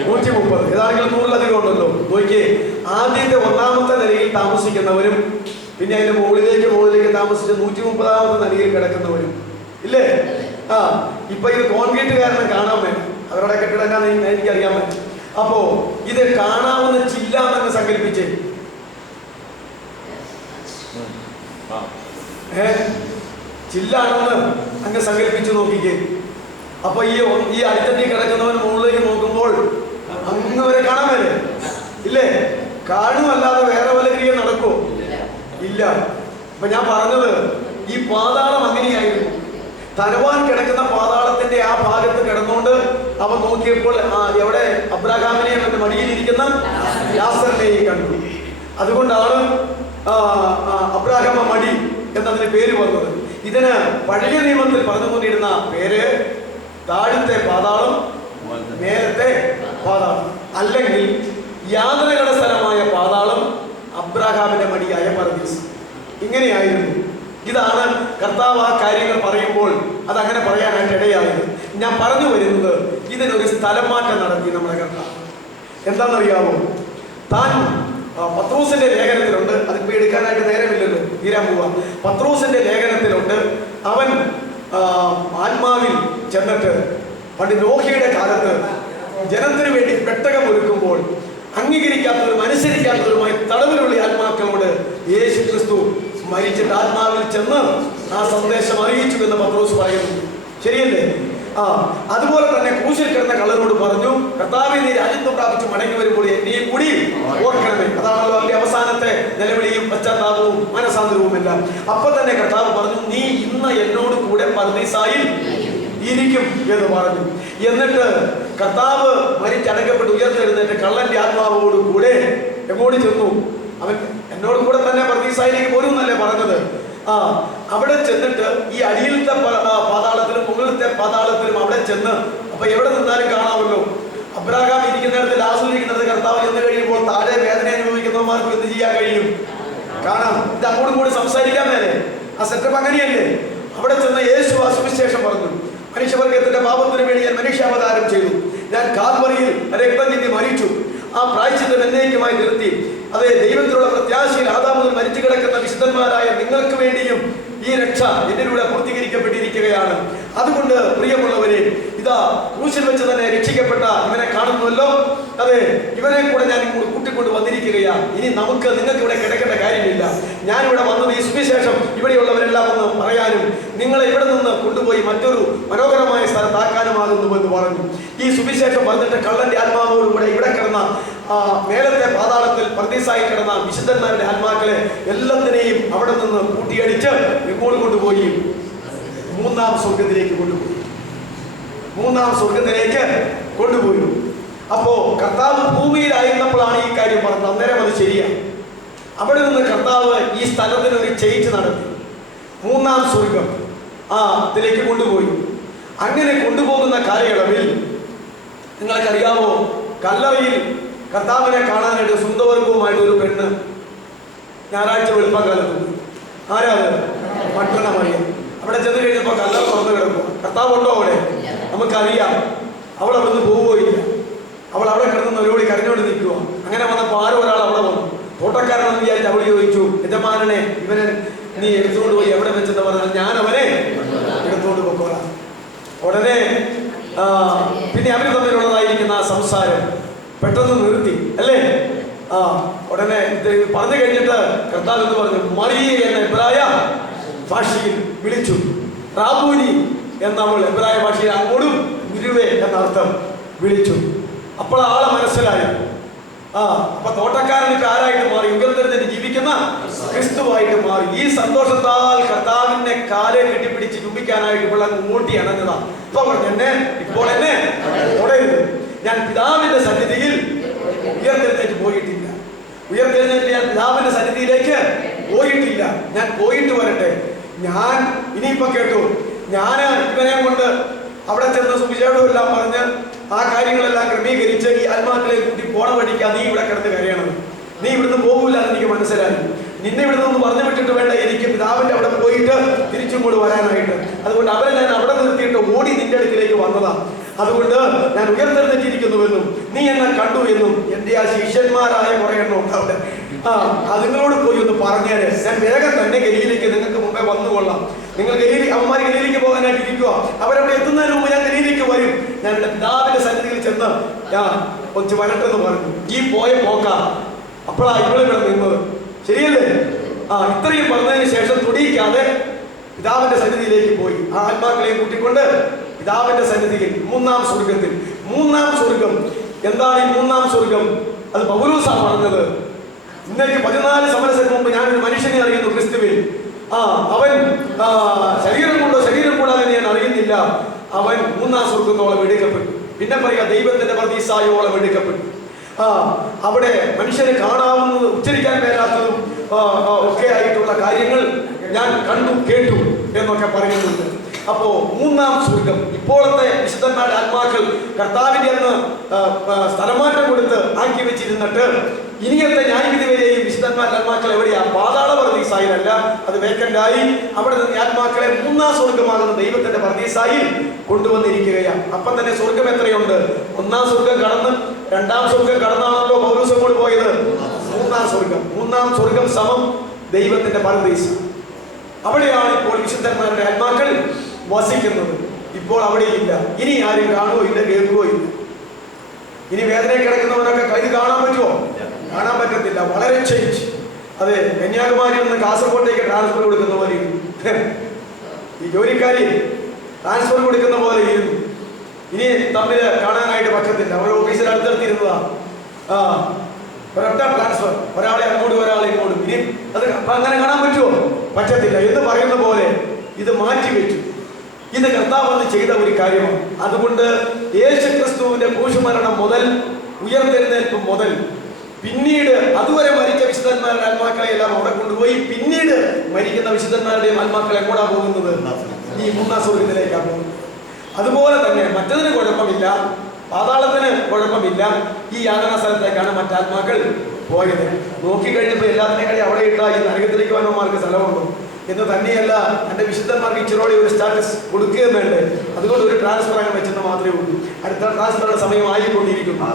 130. ഏതാണെങ്കിലും 100-ലധികം ഉണ്ടല്ലോ. നോക്കിയേ, ആദ്യത്തെ ഒന്നാമത്തെ നിലയിൽ താമസിക്കുന്നവരും പിന്നെ അതിന്റെ മുകളിലേക്ക് താമസിച്ച് 130ാമത്തെ നിലയിൽ കിടക്കുന്നവരും, ഇല്ലേ? ഇപ്പൊ ഇത് കോൺക്രീറ്റ് കാരണം കാണാൻ വേണം. അവരുടെ കെട്ടിടം എനിക്കറിയാൻ പറ്റും. അപ്പോ ഇത് കാണാവുന്ന ചില്ലാന്നങ്ങ് സങ്കല്പിച്ചേ. ചില്ലാണെന്ന് അങ്ങ് സങ്കല്പിച്ചു നോക്കിക്കേ. അപ്പൊ ഈ അടിത്തട്ടി കിടക്കുന്നവൻ മുകളിലേക്ക് നോക്കുമ്പോൾ അങ്ങ് വരെ കാണാൻ വരെ, ഇല്ലേ? കാണുമല്ലാതെ വേറെ വല്ല ക്രിയ നടക്കുമോ? ഇല്ല. അപ്പൊ ഞാൻ പറഞ്ഞത് ഈ പാതാളം അങ്ങനെയായിരുന്നു. ധനവാൻ കിടക്കുന്ന പാതാളത്തിന്റെ ആ ഭാഗത്ത് കിടന്നുകൊണ്ട് അവൻ നോക്കിയപ്പോൾ എവിടെ? അബ്രാഹാമിനെയും അവന്റെ മടിയിലിരിക്കുന്ന ലാസറിനെയും കണ്ടു. അതുകൊണ്ടാണ് അബ്രാഹാമ മടി എന്നതിന് പേര് വന്നത്. ഇതിന് പഴയ നിയമത്തിൽ പറഞ്ഞുകൊണ്ടിരുന്ന പേര് താഴത്തെ പാതാളം, മേലത്തെ പാതാളം, അല്ലെങ്കിൽ യാതനകളുടെ സ്ഥലമായ പാതാളം, അബ്രാഹാമിന്റെ മടിയായ പർദീസ്. ഇങ്ങനെയായിരുന്നു. ഇതാണ് കർത്താവ് ആ കാര്യങ്ങൾ പറയുമ്പോൾ അതങ്ങനെ പറയാനായിട്ട് ഇടയായത്. ഞാൻ പറഞ്ഞു വരുന്നത്, ഇതിനൊരു സ്ഥലം മാറ്റം നടത്തി നമ്മുടെ കർത്താവ്. എന്താണെന്നറിയാമോ? താൻ പത്രോസിന്റെ ലേഖനത്തിലുണ്ട്. അതിപ്പോ എടുക്കാനായിട്ട് നേരമില്ലല്ലോ, തീരാൻ പോവാം. പത്രോസിന്റെ ലേഖനത്തിലുണ്ട്. അവൻ ആത്മാവിൽ ചെന്നിട്ട് പണ്ട് നോഹയുടെ കാലത്ത് ജനത്തിനു വേണ്ടി പെട്ടകം ഒരുക്കുമ്പോൾ അംഗീകരിക്കാത്തവരും അനുസരിക്കാത്തവരുമായി തടവിലുള്ള ആത്മാക്കളോട് യേശു ക്രിസ്തു മരിച്ചിട്ട് ആത്മാവിൽ ചെന്ന് ആ സന്ദേശം അറിയിച്ചു എന്ന് പത്രോസ് പറയുന്നു. ശരിയല്ലേ? അതുപോലെ തന്നെ ക്രൂശിൽ കിടന്ന കള്ളനോട് പറഞ്ഞു, കർത്താവേ, നീ രാജ്യത്വം പ്രാപിച്ച് മടങ്ങി വരുമ്പോൾ എന്നെയും കൂടി ഓർക്കണമേ. അതാണല്ലോ അവന്റെ അവസാനത്തെ നിലവിളിയും പശ്ചാത്താപവും മനസാന്തരവും എല്ലാം. അപ്പൊ തന്നെ കർത്താവ് പറഞ്ഞു, നീ ഇന്ന് എന്നോട് കൂടെ പർദീസായിൽ ഇരിക്കും എന്ന് പറഞ്ഞു. എന്നിട്ട് കർത്താവ് മരിച്ചടക്കപ്പെട്ട് ഉയർത്തെഴുന്നേറ്റ് കള്ളന്റെ ആത്മാവോട് കൂടെ എങ്ങോട്ട് ചെന്നു? അവൻ എന്നോട് കൂടെ തന്നെ പർദീസായിലേക്ക് പോരും എന്നല്ലേ പറഞ്ഞത്. അവിടെ ചെന്നിട്ട് ഈ അടിയിലത്തെ പാതാളത്തിലും മുകളിലത്തെ പാതാളത്തിലും അവിടെ ചെന്ന്, അപ്പൊ എവിടെ നിന്നാലും കാണാമല്ലോ, അബ്രാഹാം ഇരിക്കുന്നിടത്ത് ലാസർ ഇരിക്കുന്നിടത്ത് കർത്താവ് ചെന്ന് കഴിയുമ്പോൾ താഴെ വേദന അനുഭവിക്കുന്നവന്മാർക്ക് എന്ത് ചെയ്യാൻ കഴിയും? കാണാം. ഇത് അങ്ങോട്ടും കൂടി സംസാരിക്കാൻ മേലെ. ആ സെറ്റപ്പ് അങ്ങനെയല്ലേ? അവിടെ ചെന്ന് യേശു ആ സുവിശേഷം പറഞ്ഞു, മനുഷ്യവർഗത്തിന്റെ പാപത്തിന് വേണ്ടി ഞാൻ മനുഷ്യാവതാരം ചെയ്തു, ഞാൻ കാൽവറിയിൽ രക്തം ചിന്തി മരിച്ചു, ആ പ്രായശ്ചിത്തം എന്നേക്കുമായി നിർത്തി. അതെ, ദൈവത്തിലുള്ള പ്രത്യാശയിൽ ആദാം മുതൽ മരിച്ചു കിടക്കുന്ന വിശുദ്ധന്മാരായ നിങ്ങൾക്ക് വേണ്ടിയും ഈ രക്ഷ എന്നിലൂടെ പൂർത്തീകരിക്കപ്പെട്ടിരിക്കുകയാണ്. അതുകൊണ്ട് പ്രിയമുള്ളവരെ, ഇതാ ക്രൂശിൽ വെച്ച് തന്നെ രക്ഷിക്കപ്പെട്ട ഇവനെ കാണുന്നുവല്ലോ. അതെ, ഇവനെ കൂടെ ഞാൻ കൂട്ടിക്കൊണ്ട് വന്നിരിക്കുകയാണ്. ഇനി നിങ്ങൾക്ക് ഇവിടെ കിടക്കേണ്ട കാര്യമില്ല. ഞാനിവിടെ വന്നത് ഈ സുവിശേഷം ഇവിടെയുള്ളവരെല്ലാം ഒന്ന് പറയാനും നിങ്ങളെ ഇവിടെ നിന്ന് കൊണ്ടുപോയി മറ്റൊരു മനോഹരമായ സ്ഥലത്താക്കാനുമാകുന്നു എന്ന് പറഞ്ഞു. ഈ സുവിശേഷം പറഞ്ഞിട്ട് കള്ളന്റെ ആത്മാവോടുകൂടെ ഇവിടെ കിടന്ന മേലത്തെ പാതാളത്തിൽ പർദീസായി കിടന്ന വിശുദ്ധന്മാരുടെ ആത്മാക്കളെ എല്ലാത്തിനെയും അവിടെ നിന്ന് കൂട്ടിയടിച്ച് എങ്ങോട്ട് കൊണ്ടുപോയി? മൂന്നാം സ്വർഗത്തിലേക്ക് കൊണ്ടുപോയി. മൂന്നാം സ്വർഗത്തിലേക്ക് കൊണ്ടുപോയി. അപ്പോ കർത്താവ് ഭൂമിയിലായിരുന്നപ്പോഴാണ് ഈ കാര്യം പറഞ്ഞത്. അന്നേരം അത് ശരിയാണ്. അവിടെ നിന്ന് കർത്താവ് ഈ സ്ഥലത്തിന് ഒരു ചേഞ്ച് നടത്തി. മൂന്നാം സ്വർഗം ഇതിലേക്ക് കൊണ്ടുപോയി. അങ്ങനെ കൊണ്ടുപോകുന്ന കാലയളവിൽ നിങ്ങൾക്കറിയാമോ, കല്ലറയിൽ കർത്താവിനെ കാണാനായിട്ട് സുന്ദവർഗവുമായിട്ട് ഒരു പെണ്ണ് ഞായറാഴ്ച വെളുപ്പക്കാലത്ത്, ആരാത്? മട്ടണമറിയ. അവിടെ ചെന്ന് കഴിഞ്ഞപ്പോൾ കല്ലറ തുറന്നു കിടക്കും. കർത്താവ് ഉണ്ടോ അവിടെ? നമുക്കറിയാം. അവൾ അവിടുന്ന് പോവുകയില്ല. അവൾ അവിടെ കിടന്ന് ഒരുപാട് കരഞ്ഞോണ്ട് നിൽക്കുക. അങ്ങനെ വന്നപ്പോൾ ആരും ഒരാൾ അവിടെ വന്നു. തോട്ടക്കാരനെന്ന് വിചാരിച്ച് അവൾ ചോദിച്ചു, യജമാനനെ ഇവനെ നീ എടുത്തുകൊണ്ട് പോയി എവിടെ വെച്ചെന്ന് പറഞ്ഞാൽ ഞാൻ അവനെ എടുത്തുകൊണ്ട് പോയിക്കോളാം. ഉടനെ പിന്നെ അവർ തമ്മിലുള്ളതായിരിക്കുന്ന ആ സംസാരം പെട്ടെന്ന് നിർത്തി, അല്ലേ? ഉടനെ ഇത് പറഞ്ഞു കഴിഞ്ഞിട്ട് കർത്താവ് എന്ന് പറഞ്ഞു, മറിയ എന്ന എബ്രായ ഭാഷയിൽ വിളിച്ചു. റാബൂനി എന്നവൾ എബ്രായ ഭാഷയിൽ അങ്ങോട്ടും ഗുരുവേ എന്നർത്ഥം വിളിച്ചു. അപ്പോൾ ആളെ മനസ്സിലായി. അപ്പൊ തോട്ടക്കാരൻ ഇപ്പൊ ആരായിട്ട് മാറി? ഉയർത്തെഴുന്നേറ്റ് ജീവിക്കുന്ന ക്രിസ്തുവായിട്ട് മാറി. ഈ സന്തോഷത്താൽ കർത്താവിന്റെ കാലെ കെട്ടിപ്പിടിച്ച് ചുംബിക്കാനായിട്ട് ഇപ്പോൾ മൂട്ടി അണഞ്ഞതാ. ഇപ്പൊ പറഞ്ഞു, ഇപ്പോൾ എന്നെ തുടരുത്. ഞാൻ പിതാവിന്റെ സന്നിധിയിൽ ഉയർത്തെഴുന്നേറ്റ് പോയിട്ടില്ല. ഉയർത്തെഴുന്നേറ്റ് ഞാൻ പിതാവിന്റെ സന്നിധിയിലേക്ക് പോയിട്ടില്ല. ഞാൻ പോയിട്ട് വരട്ടെ. ഞാൻ ഇനിയിപ്പൊ കേട്ടു, ഞാൻ ഇവനെ കൊണ്ട് അവിടെ ചെന്ന് സുവിശേഷവും എല്ലാം പറഞ്ഞ് ആ കാര്യങ്ങളെല്ലാം ക്രമീകരിച്ച് ഈ ആത്മാക്കളെ കൂട്ടി പോണ വഴിക്കാ നീ ഇവിടെ കിടന്ന് കരയണം. നീ ഇവിടുന്ന് പോകില്ല എന്ന് എനിക്ക് മനസ്സിലായി. നിന്നെ ഇവിടെ നിന്ന് പറഞ്ഞു വിട്ടിട്ട് വേണ്ട എനിക്ക് പിതാവിന്റെ അവിടെ പോയിട്ട് തിരിച്ചും കൂടി വരാനായിട്ട്. അതുകൊണ്ട് അവരെ ഞാൻ അവിടെ നിർത്തിയിട്ട് ഓടി നിന്റെ അടുക്കിലേക്ക് വന്നതാ. അതുകൊണ്ട് ഞാൻ ഉയർത്തെഴുന്നേറ്റിരിക്കുന്നുവെന്നും നീ എന്നെ കണ്ടു എന്നും എന്റെ ആ ശിഷ്യന്മാരായ കുറെ എണ്ണം ഉണ്ട് അവിടെ. അതുങ്ങളോട് പോയി ഒന്ന് പറഞ്ഞേരെ. ഞാൻ വേഗം തന്നെ ഗലീലയ്ക്ക് നിങ്ങൾക്ക് മുമ്പേ വന്നുകൊള്ളാം. നിങ്ങൾ അവന്മാർ ഗലീലയ്ക്ക് പോകാനായിട്ട് ഇരിക്കുക. അവരവിടെ എത്തുന്നതിന് മുമ്പ് ഞാൻ ഗലീലയ്ക്ക് വരും. ഞാൻ എന്റെ പിതാവിന്റെ സന്നിധിയിൽ ചെന്ന് കുറച്ച് വരട്ടെന്ന് പറഞ്ഞു. ഈ പോയ പോക്ക അപ്പോഴാ ഇവിടെ നിന്നത്. ശരിയല്ലേ? ഇത്രയും പറഞ്ഞതിന് ശേഷം തുടിയിക്കാതെ പിതാവിന്റെ സന്നിധിയിലേക്ക് പോയി. ആ ആത്മാക്കളെ കൂട്ടിക്കൊണ്ട് പിതാവിന്റെ സന്നിധിയിൽ മൂന്നാം സ്വർഗത്തിൽ. മൂന്നാം സ്വർഗം എന്താണ്? ഈ മൂന്നാം സ്വർഗം അത് പൗലോസാണ് പറഞ്ഞത്. ഇന്നേക്ക് 14 സമരത്തിന് മുമ്പ് ഞാനൊരു മനുഷ്യനെ അറിയുന്നു ക്രിസ്തുവിൽ. അവൻ ശരീരം കൊണ്ടോ ശരീരം കൂടാതെ ഞാൻ അറിയുന്നില്ല. അവൻ മൂന്നാം സ്വർഗത്തോളം എടുക്കപ്പെട്ടു. പിന്നെ പറയുക ദൈവത്തിന്റെ പർദീസായോളം എടുക്കപ്പെട്ടു. അവിടെ മനുഷ്യനെ കാണാവുന്നത് ഉച്ചരിക്കാൻ മേലാത്തതും ഒക്കെ ആയിട്ടുള്ള കാര്യങ്ങൾ ഞാൻ കണ്ടു കേട്ടു എന്നൊക്കെ പറയുന്നുണ്ട്. അപ്പോ മൂന്നാം സ്വർഗം ഇപ്പോഴത്തെ വിശുദ്ധന്മാരുടെ ആത്മാക്കൾ കർത്താവിന്റെ അന്ന് സ്ഥലമാറ്റം കൊടുത്ത് ആക്കി വെച്ചിരുന്നിട്ട് ഇനിയത്തെ ന്യായവിധി വരെയും വിശുദ്ധന്മാരുടെ ആത്മാക്കൾ എവിടെയാ? പാതാള പർദീസായിലല്ല, അത് വേക്കൻ്റായി. അവിടെ നിന്ന് ആത്മാക്കളെ മൂന്നാം സ്വർഗമാകുന്ന ദൈവത്തിന്റെ പർദീസായിൽ കൊണ്ടുവന്നിരിക്കുകയാണ്. അപ്പം തന്നെ സ്വർഗം എത്രയുണ്ട്? ഒന്നാം സ്വർഗം കടന്ന് രണ്ടാം സ്വർഗം കടന്നാണല്ലോ പൗലോസും കൂടി പോയത്. മൂന്നാം സ്വർഗം. മൂന്നാം സ്വർഗം സമം ദൈവത്തിന്റെ പർദീസ. അവിടെയാണ് ഇപ്പോൾ വിശുദ്ധന്മാരുടെ ആത്മാക്കൾ വസിക്കുന്നത്. ഇപ്പോൾ അവിടെ ഇല്ല. ഇനി ആരും കാണുകയോ ഇല്ല, കേൾക്കുകയോ ഇല്ല. ഇനി വേദന കിടക്കുന്നവരൊക്കെ ഇത് കാണാൻ പറ്റുമോ? കാണാൻ പറ്റത്തില്ല. വളരെ ചേഞ്ച്. അതെ, കന്യാകുമാരിയിൽ നിന്ന് കാസർഗോട്ടേക്ക് ട്രാൻസ്ഫർ കൊടുക്കുന്ന പോലെ ഈ ജോലിക്കാരി ട്രാൻസ്ഫർ കൊടുക്കുന്ന പോലെ ഇരുന്നു. ഇനി തമ്മിൽ കാണാനായിട്ട് പറ്റത്തില്ല. അവർ ഓഫീസിൽ അടുത്തടുത്തിരുന്നതാ. ഒരൊറ്റ ട്രാൻസ്ഫർ, ഒരാളെ അങ്ങോട്ടും ഒരാളെ ഇങ്ങോട്ടും. ഇനി അത് അങ്ങനെ കാണാൻ പറ്റുമോ? പറ്റത്തില്ല. എന്ന് പറയുന്ന പോലെ ഇത് മാറ്റിവെച്ചു. ഇത് കർത്താവ് ചെയ്ത ഒരു കാര്യമാണ്. അതുകൊണ്ട് യേശുക്രിസ്തുവിന്റെ ക്രൂശുമരണം മുതൽ ഉയർത്തെഴുന്നേൽപ്പ് മുതൽ പിന്നീട് അതുവരെ മരിച്ച വിശുദ്ധന്മാരുടെ ആത്മാക്കളെ എല്ലാം അവിടെ കൊണ്ടുപോയി പിന്നീട് മരിക്കുന്ന വിശുദ്ധന്മാരുടെയും ആത്മാക്കളെ എങ്ങോട്ടാ പോകുന്നത്? ഈ മൂന്നാം സ്വർഗത്തിലേക്കാണ് പോകുന്നത്. അതുപോലെ തന്നെ മറ്റതിന് കുഴപ്പമില്ല, പാതാളത്തിന് കുഴപ്പമില്ല. ഈ യാതനാ സ്ഥലത്തേക്കാണ് മറ്റാത്മാക്കൾ പോയത്. നോക്കിക്കഴിഞ്ഞപ്പോൾ എല്ലാത്തിനേക്കാളും അവിടെ ഇട്ടാ ഈ നരകത്തിലേക്ക് വന്നവന്മാർക്ക് സ്ഥലമുണ്ടോ എന്ന് തന്നെയല്ല, എൻ്റെ വിശുദ്ധന്മാർക്ക് ഇച്ചിരോടെ ഒരു സ്റ്റാറ്റസ് കൊടുക്കുകയും വേണ്ടേ? അതുകൊണ്ട് ഒരു ട്രാൻസ്ഫർ അങ്ങനെ വെച്ചെന്ന് മാത്രമേ ഉള്ളൂ. അടുത്ത ട്രാൻസ്ഫറിന് സമയമായിക്കൊണ്ടിരിക്കുന്നു,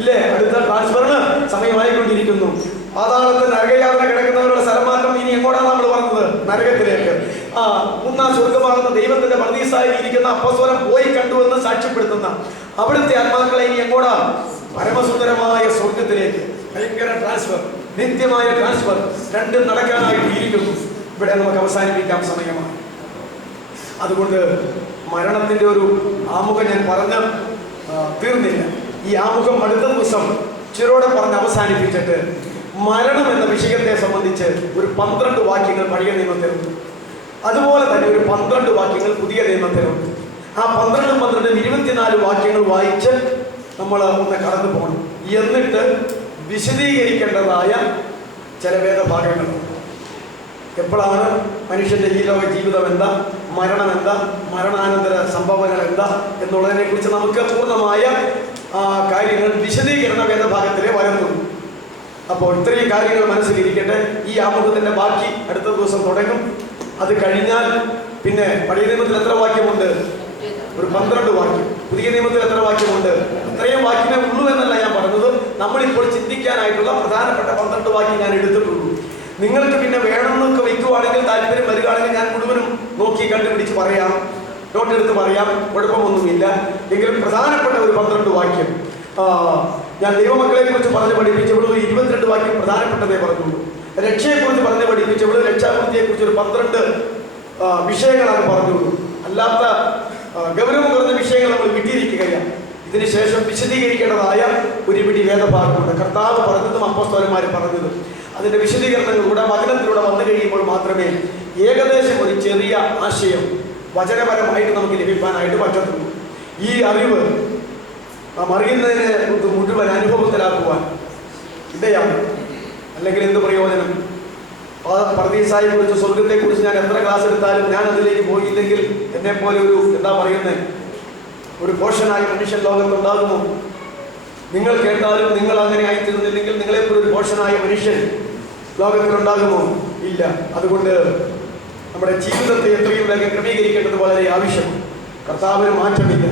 ഇല്ലേ? അടുത്ത ട്രാൻസ്ഫറിന് സമയമായിക്കൊണ്ടിരിക്കുന്നു. പാതാളത്തിൽ നരകയാതന കിടക്കുന്നവരുടെ സ്ഥലമാറ്റം ഇനി എങ്ങോട്ടാണ് നമ്മൾ പറഞ്ഞത്? നരകത്തിലേക്ക്. മൂന്നാം സ്വർഗമാകുന്ന ദൈവത്തിന്റെ പർദീസായി ഇരിക്കുന്ന അപ്പോസ്തലൻ പോയി കണ്ടുവെന്ന് സാക്ഷ്യപ്പെടുത്തുന്ന അവിടുത്തെ ആത്മാക്കളെ ഇനി എങ്ങോട്ടാ? പരമസുന്ദരമായ സ്വർഗത്തിലേക്ക്. ഭയങ്കര ട്രാൻസ്ഫർ, നിത്യമായ ട്രാൻസ്ഫർ. രണ്ടും നടക്കാനായിട്ട് ഇരിക്കുന്നു. ഇവിടെ നമുക്ക് അവസാനിപ്പിക്കാൻ സമയമാണ്. അതുകൊണ്ട് മരണത്തിന്റെ ഒരു ആമുഖം ഞാൻ പറഞ്ഞ് തീർന്നില്ല. ഈ ആമുഖം അടുത്ത ദിവസം ചിരോടെ പറഞ്ഞ് അവസാനിപ്പിച്ചിട്ട് മരണം എന്ന വിഷയത്തെ സംബന്ധിച്ച് ഒരു 12 വാക്യങ്ങൾ പഴയ നിയമത്തിലുണ്ട്. അതുപോലെ തന്നെ ഒരു 12 വാക്യങ്ങൾ പുതിയ നിയമത്തിലുണ്ട്. ആ 12 24 വാക്യങ്ങൾ വായിച്ച് നമ്മൾ ഒന്ന് കടന്നു പോകണം. എന്നിട്ട് വിശദീകരിക്കേണ്ടതായ ചില വേദഭാഗങ്ങളുണ്ട്. എപ്പോഴാണ് മനുഷ്യന്റെ ഈ ലോക ജീവിതം എന്താ, മരണം എന്താ, മരണാനന്തര സംഭവങ്ങൾ എന്താ എന്നുള്ളതിനെ കുറിച്ച് നമുക്ക് പൂർണ്ണമായ കാര്യങ്ങൾ വിശദീകരണ വേദഭാഗത്തിലേ വരുന്നുള്ളൂ. അപ്പോൾ ഇത്രയും കാര്യങ്ങൾ മനസ്സിലിരിക്കട്ടെ. ഈ ആമുഖത്തിന്റെ ബാക്കി അടുത്ത ദിവസം തുടങ്ങും. അത് കഴിഞ്ഞാൽ പിന്നെ പഴയ നിയമത്തിൽ എത്ര വാക്യമുണ്ട്? ഒരു 12 വാക്യം. പുതിയ നിയമത്തിൽ എത്ര വാക്യമുണ്ട്? അത്രയും വാക്യമേ ഉള്ളൂ എന്നല്ല ഞാൻ പറഞ്ഞത്. നമ്മളിപ്പോൾ ചിന്തിക്കാനായിട്ടുള്ള പ്രധാനപ്പെട്ട 12 വാക്യം ഞാൻ എടുത്തിട്ടുള്ളൂ. നിങ്ങൾക്ക് പിന്നെ വേണമെന്നൊക്കെ വയ്ക്കുവാണെങ്കിൽ, താല്പര്യം വരികയാണെങ്കിൽ ഞാൻ മുഴുവനും നോക്കി കണ്ടുപിടിച്ച് പറയാം, നോട്ടെടുത്ത് പറയാം, കുഴപ്പമൊന്നുമില്ല. എങ്കിലും പ്രധാനപ്പെട്ട ഒരു 12 വാക്യം ഞാൻ ദൈവമക്കളെ കുറിച്ച് പറഞ്ഞ് പഠിപ്പിച്ചപ്പോൾ 22 വാക്യം പ്രധാനപ്പെട്ടതേ പറഞ്ഞുള്ളൂ. രക്ഷയെക്കുറിച്ച് പറഞ്ഞ് പഠിപ്പിച്ചപ്പോൾ രക്ഷാപൂർത്തിയെക്കുറിച്ച് ഒരു 12 വിഷയങ്ങളാണ് പറഞ്ഞുള്ളൂ. അല്ലാത്ത ഗൗരവം കുറഞ്ഞ വിഷയങ്ങൾ നമ്മൾ വിട്ടിരിക്കുകയാണ്. ഇതിനുശേഷം വിശദീകരിക്കേണ്ടതായ ഒരു പിടി വേദഭാഗമുണ്ട്. കർത്താവ് പറഞ്ഞതും അപ്പോസ്തലന്മാർ പറഞ്ഞതും അതിന്റെ വിശദീകരണങ്ങളിലൂടെ വചനത്തിലൂടെ വന്നു കഴിയുമ്പോൾ മാത്രമേ ഏകദേശം ഒരു ചെറിയ ആശയം വചനപരമായിട്ട് നമുക്ക് ലഭിക്കാനായിട്ട് പറ്റത്തുള്ളൂ. ഈ അറിവ് നാം അറിയുന്നതിനെ മുഴുവൻ അനുഭവത്തിലാക്കുവാൻ ഇടയാണ്. അല്ലെങ്കിൽ എന്ത് പ്രയോജനം? പർദീസായെ കുറിച്ച്, സ്വർഗത്തെ കുറിച്ച് ഞാൻ എത്ര ക്ലാസ് എടുത്താലും ഞാൻ അതിലേക്ക് പോയില്ലെങ്കിൽ എന്നെ പോലെ ഒരു എന്താ പറയുന്നത്, ഒരു പോഷനായ മനുഷ്യൻ ലോകത്തുണ്ടാകുമോ? നിങ്ങൾ കേട്ടാലും നിങ്ങൾ അങ്ങനെ ആയിത്തീർന്നില്ലെങ്കിൽ നിങ്ങളെപ്പോലെ ഒരു പോഷനായ മനുഷ്യൻ ലോകത്തിലുണ്ടാകുമോ? ഇല്ല. അതുകൊണ്ട് നമ്മുടെ ജീവിതത്തെ എത്രയും വേഗം ക്രമീകരിക്കേണ്ടത് വളരെ ആവശ്യമാണ്. കർത്താവിന് മാറ്റമില്ല.